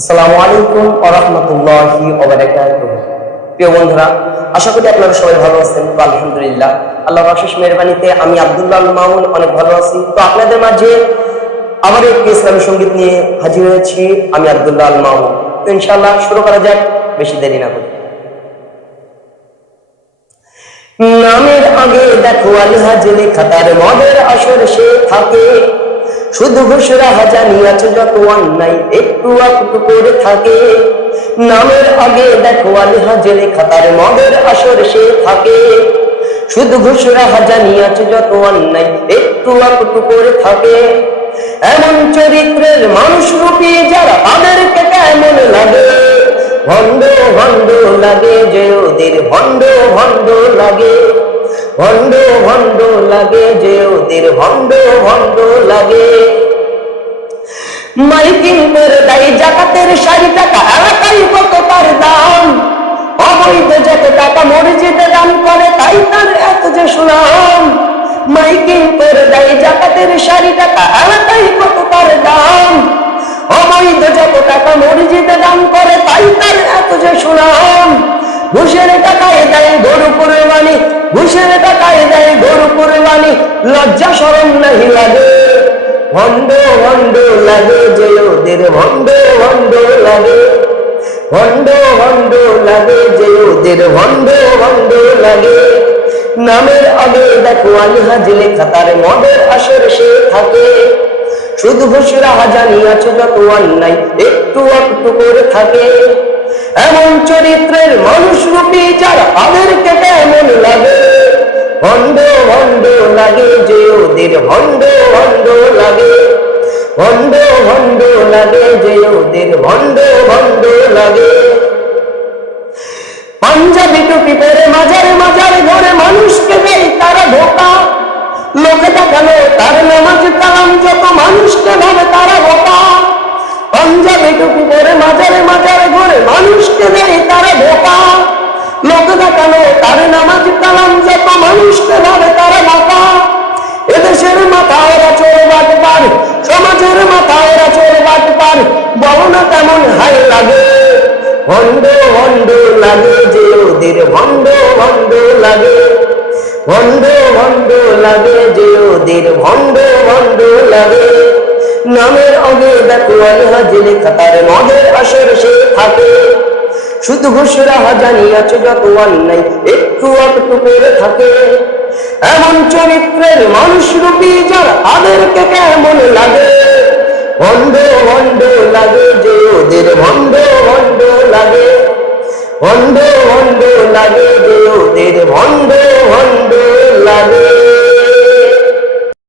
আসসালামু আলাইকুম ওয়া রাহমাতুল্লাহি ওয়া বারাকাতুহু। প্রিয় বন্ধুরা, আশা করি আপনারা সবাই ভালো আছেন। তো আলহামদুলিল্লাহ, আল্লাহর অশেষ মেহেরবানিতে আমি আব্দুল্লাহ আল মামুন অনেক ভালো আছি। তো আপনাদের মাঝে আবার একটি ইসলামী সঙ্গীত নিয়ে হাজির হয়েছি আমি আব্দুল্লাহ আল মামুন। তো ইনশাআল্লাহ শুরু করা যাক, বেশি দেরি না করে। নামের আগে দেখো আলহাজ লেখা, তার মদের আসর সে থাকে। শুধু ঘুষরা হাজানিয়াছে যত অন্যায় একটু একটু করে থাকে। নামের আগে দেখো আলহাজ লেখা, তার মদের আসর সে থাকে। শুধু ঘুষরা হাজানিয়াছে যত অন্যায় একটু একটু করে থাকে। এমন চরিত্রের মানুষ রূপী যারা, তাদেরকে কেমন লাগে। ভণ্ড ভণ্ড লাগে যে ওদের, ভণ্ড ভণ্ড লাগে। ভণ্ড ভণ্ড লাগে যে ওদের, ভণ্ড ভণ্ড লাগে। মাইকিং করে দেয় জাকাতের 60 টাকা, এলাকায় কত তার দাম। অবৈধ যত টাকা মসজিদে দান করে, তাই তার এত যে সুনাম। মাইকিং করে দেয় জাকাতের 60 টাকা, এলাকায় কত তার দাম। অবৈধ যত টাকা মসজিদে দান করে, তাই তার এত যে সুনাম। ঘুষের টাকায় দেয় গরু কুরবানি, ঘুষের টাকায় দেয় গরু কুরবানি, লজ্জা শরম নাহি লাগে। ভণ্ড ভণ্ড লাগে যে ওদের, ভণ্ড ভণ্ড লাগে। ভণ্ড ভণ্ড লাগে যে ওদের, ভণ্ড ভণ্ড লাগে। নামের আগে দেখো আলহাজ লেখা, তার মদের আসর সে থাকে। শুধু ঘুষরা হাজানিয়াছে যত অন্যায় একটু একটু করে থাকে। এমন চরিত্রের মানুষ রূপী যারা, তাদেরকে কেমন লাগে। ভণ্ড ভণ্ড লাগে যে ওদের, ভণ্ড ভণ্ড লাগে। ভণ্ড ভণ্ড লাগে যে ওদের, ভণ্ড ভণ্ড লাগে। পাঞ্জাবি টুপি পরে মাজারে মাজারে ঘরে মানুষকে দেয় তারা ধোকা। লোকে দেখানো তার নামাজ কালাম, যত মানুষকে ভাবে তারা বোকা। পাঞ্জাবি টুপি পরে মাজারে মাজারে ঘরে মানুষকে দেয় তারা ধোকা। লোকে দেখানো তার নামাজ কালাম, যত মানুষকে ভাবে তারা বোকা। এদেশের মাথা ওরা চোর বাট পার, সমাজের মাথা ওরা চোর বাট পার, বলো না তেমন হাই লাগে। ভণ্ড ভণ্ড লাগে যে ওদের, ভণ্ড ভণ্ড লাগে। ভণ্ড ভণ্ড লাগে যে ওদের, ভণ্ড ভণ্ড লাগে। নামের আগে দেখো আলহাজ লেখা, তার মদের আসর সে থাকে। শুধু ঘুষরা হাজানিয়াছে যত অন্যায় একটু একটু করে থাকে। এমন চরিত্রের মানুষ রূপী যারা, তাদেরকে কেমন লাগে। ভণ্ড ভণ্ড লাগে যে ওদের, ভণ্ড ভণ্ড লাগে। ভণ্ড ভণ্ড